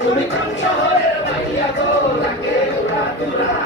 তুমি কোন শহরের মাইয়া গো লাগে উড়া তুরা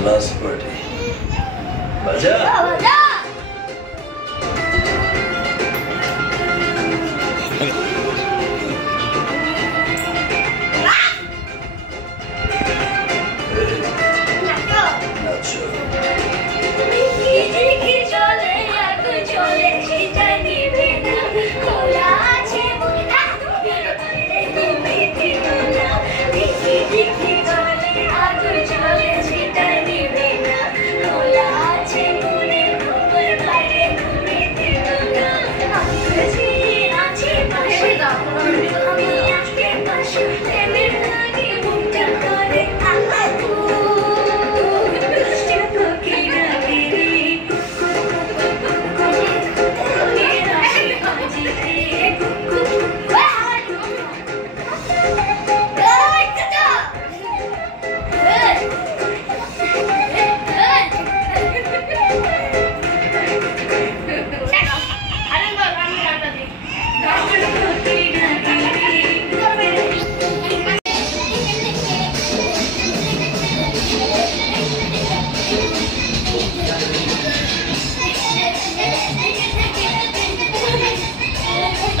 last party. Baja! Baja!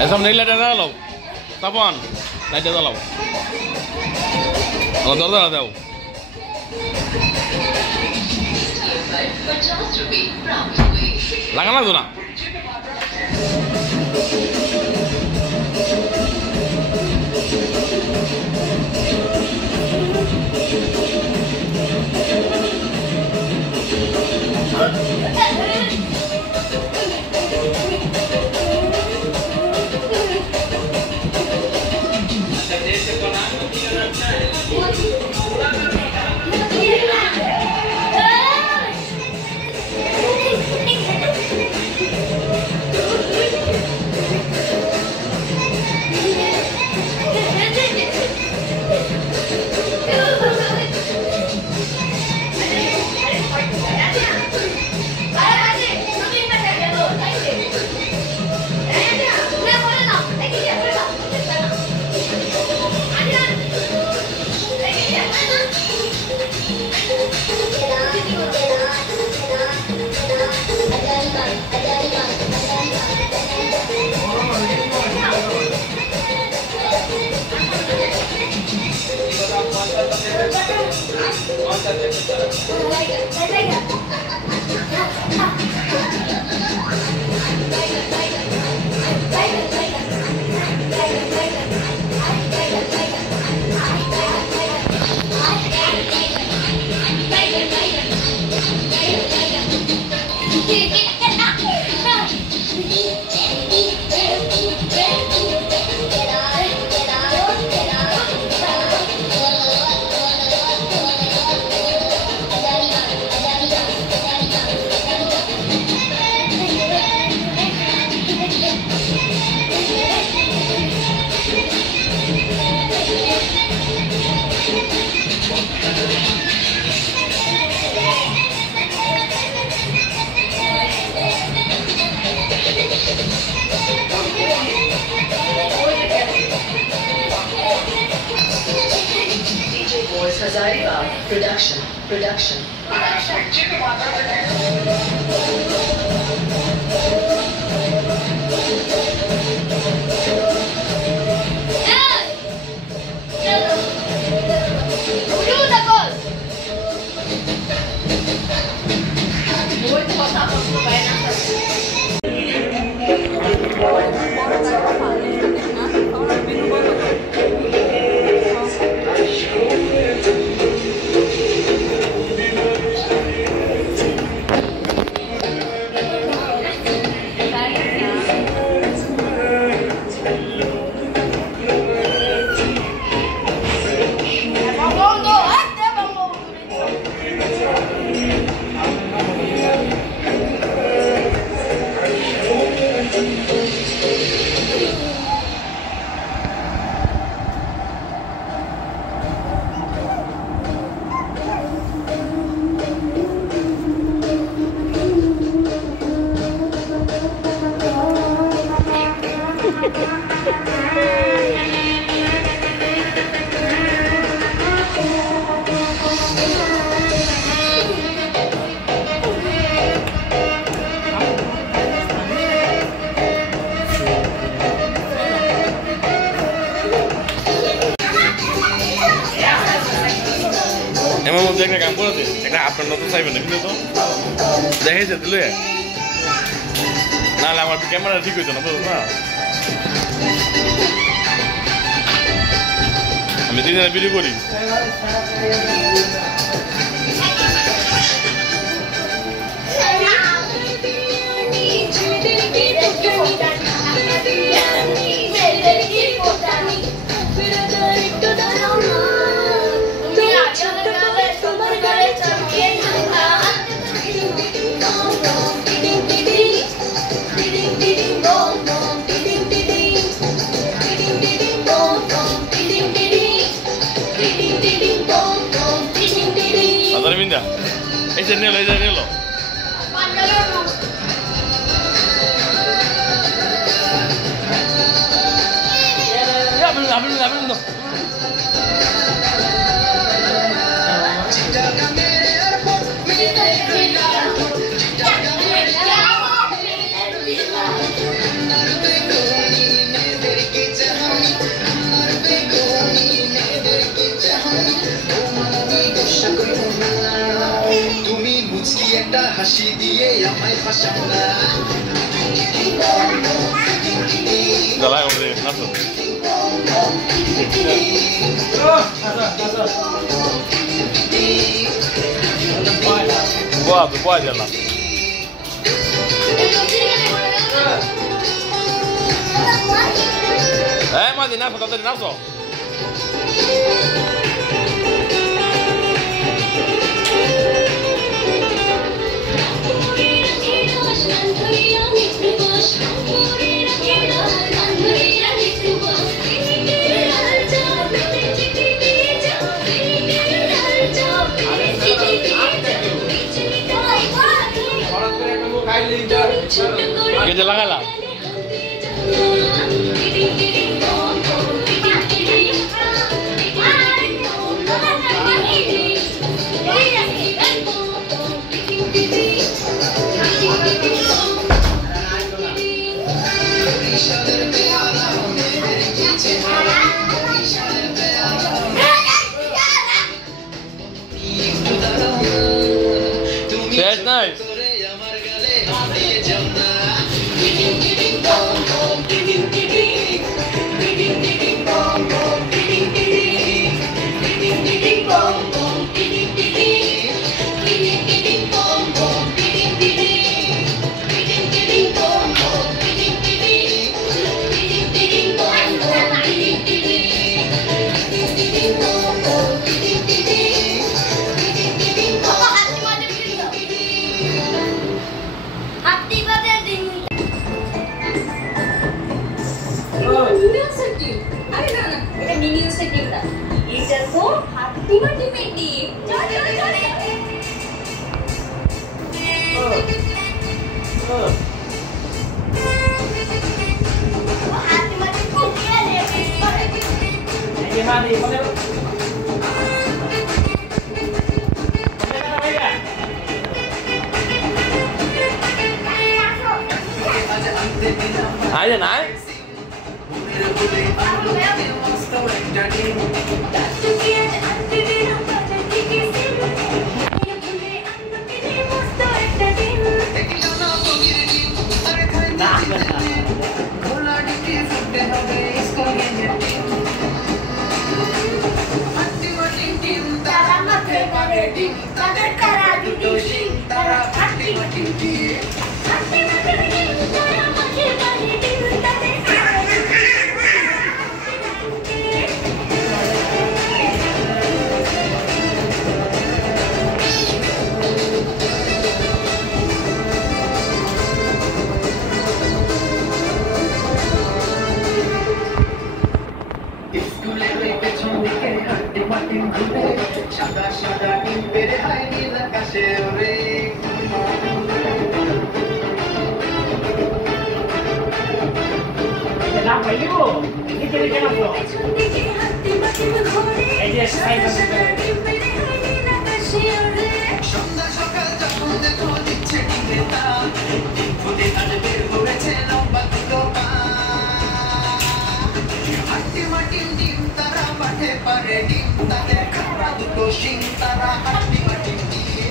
এসব নেই লাইটটা জ্বালাও তপন লাইটটা জ্বালাও দরজা দাও লাগানো তো না Hazaribagh production. এমন মধ্যে একটা কাম করেছে একটা আপনার নতুন চাইবেন না কিন্তু তো দেখেছে দিলে নাহলে আমার ক্যামেরা ঠিক হইতো না বুঝলো না আমি তিনজনে ভিডিও করি Minda, ese nelo. Abrindo. একটা হাসি দিয়ে আমায় ফাঁসাও না Galera, vamos ver, nossa. Pode ela. Mas de nada, tá de nada só. ¿Qué te la gala? That's nice. হাতিমাটি মেটি চল চল চল হাতিমাটি কোকিয়া লেবে করে এই যে মাদি বলে আরে না সাদা সাদা টিপের হাই নীল আকাশে ওরে না পাইও নিচে নিচে নামো এই যে সাইড সন্ধ্যা সকাল যখন দেখো দিচ্ছে টিপে তা ফুটে কাজ বের করেছে লম্বা দুটো পা হাতি মাটির ডিম তারা মাঠে পারে ডিম তাদের খাড়া দুটো শিং তারা হাতি মাটির দিয়ে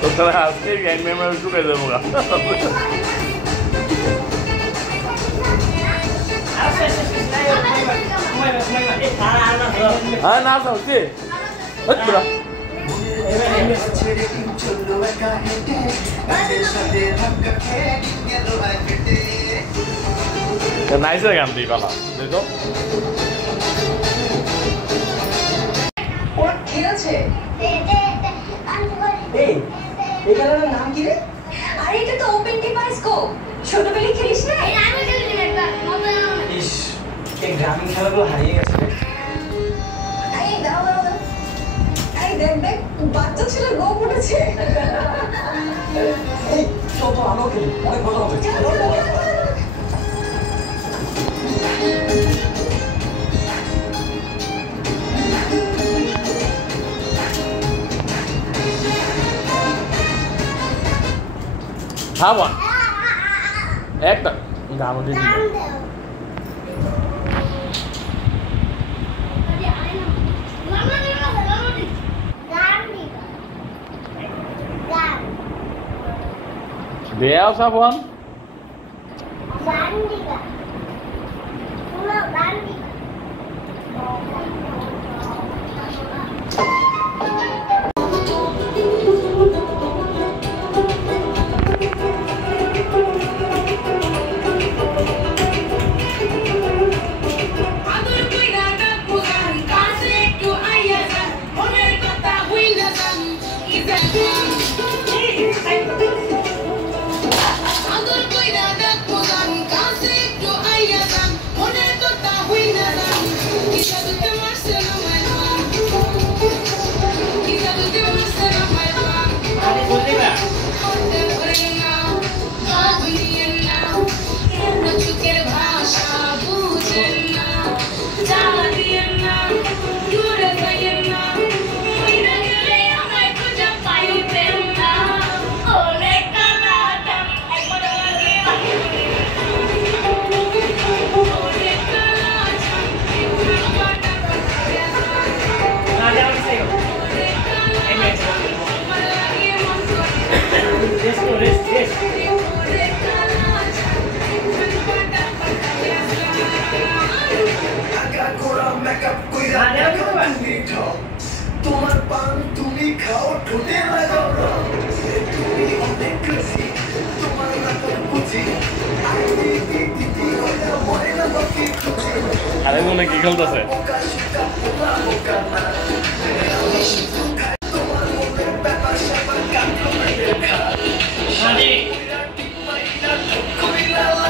তো তাহলে আজকে গ্যাং মেম্বার শুকে যাবো গা হ্যাঁ না হচ্ছে হচ্ছে ছেড়ে ডিম চললো একা হেঁটে গাছের সাথে ধাক্কা খেয়ে ডিম গেল হয় পেটে নাইসের গান দিই কথা দেখো ওর কি আছে এই এই খেলাটার নাম কি রে? আরে এটা তো ওপেন ডিভাইস গো ছোটবেলায় খেলিস না আমি খেলি একবার ইস এই গ্রামীণ খেলাগুলো হারিয়ে গেছে রে। এই দাও দাও দাও এই দেখ দেখ বাচ্চা ছেলে গো উঠেছে এই চল তো আমরাও খেলি অনেক মজা হবে চল চল চল খাওয়া একটা গান দিয়ে দিই দেও সাফওয়ান তোমার পান তুমি খাও ঠোঁটে লাগাও তুমি অনেক খুশি তোমার নাটক বুঝি আরে মনে কি খেলতেছে তোমার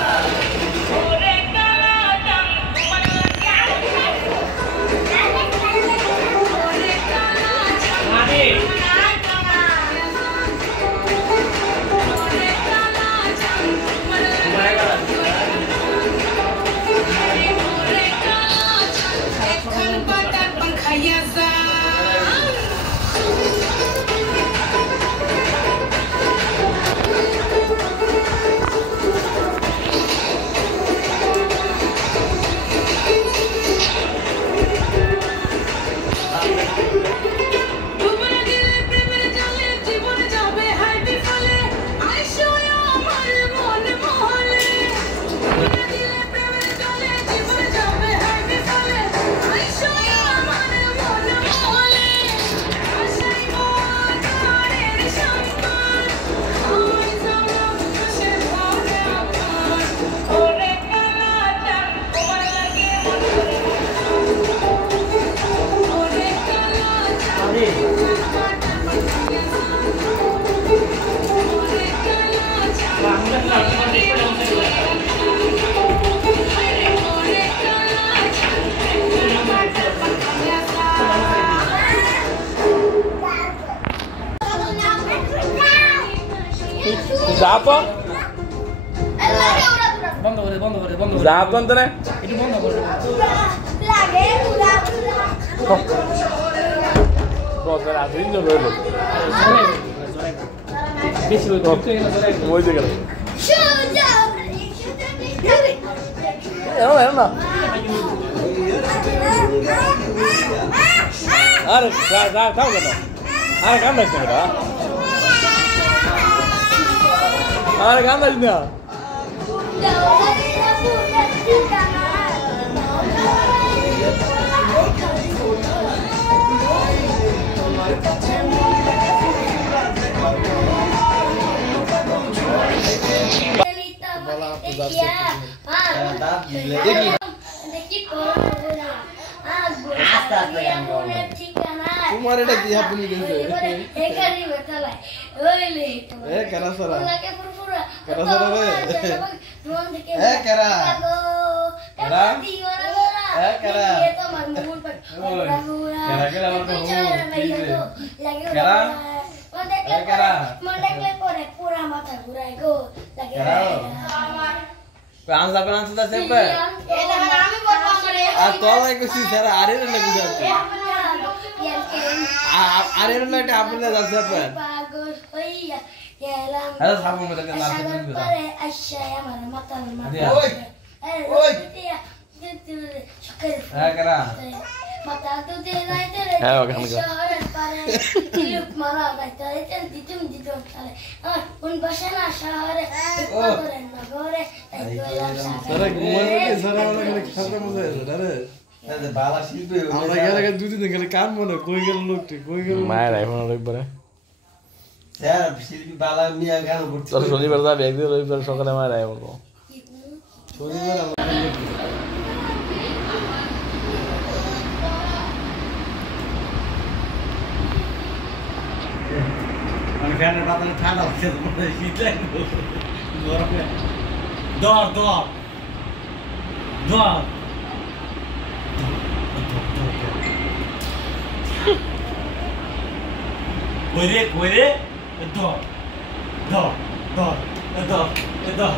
যা তো বন্ধ করে বন্ধ করে বন্ধ করে যা তো আনতে একটু বন্ধ করে রসের আসিন যে রইল বেশি হইতো ওই যে গেল এরো না আরে যা যা থাও কেন আরে কাম নাই না আরে কাম নাই না তোমার এটা কি হাত নিয়ে গেছে এ কেরা সারা কেরা সারা রে এ কেরা কেরা এ কেরা কেরা কেরা আমার তো কেরা এ কেরা কেরা পাঁচ যাবে না তো সেপে আর তো লাইক কইছি স্যার আরে না লাগি যাচ্ছে আরে না এটা আপনি না যাচ্ছে পাগল হইয়া গেলাম আরে সাবু মে দেখেন না করে আচ্ছা আমার মাথা ওই ওই হ্যাঁ করা মাথা তো দে নাই তে হ্যাঁ ওখানে গো পারে লুক মারা গাইতে দিতুম দিতুম চলে কোন ভাষা না শহরে করে না করে তাই সারা ঘুমানো কি সারা মানে খেলতে মজা আছে রে আরে বালা শিল্পী আমরা গেলে দুই দিন গেলে কাম মনে কই গেল লোকটি কই গেল মায়ের আইফোন একবারে স্যার শিল্পী বালা মিয়া গান করতে তোর শনিবার যাবে একদিন রবিবার সকালে মায়ের আইফোন শনিবার মানে ফ্যানের বাতাসে ঠান্ডা হচ্ছে শীত লাগবে গরমে দর দর দর কইরে কইরে দর দর দর দর দর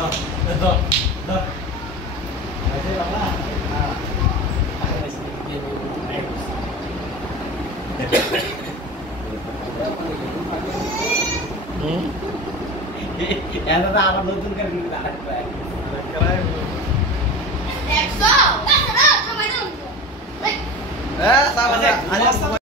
দর দর দর আরে বাবা এটা তো আবার নতুন করে দাঁড়ায়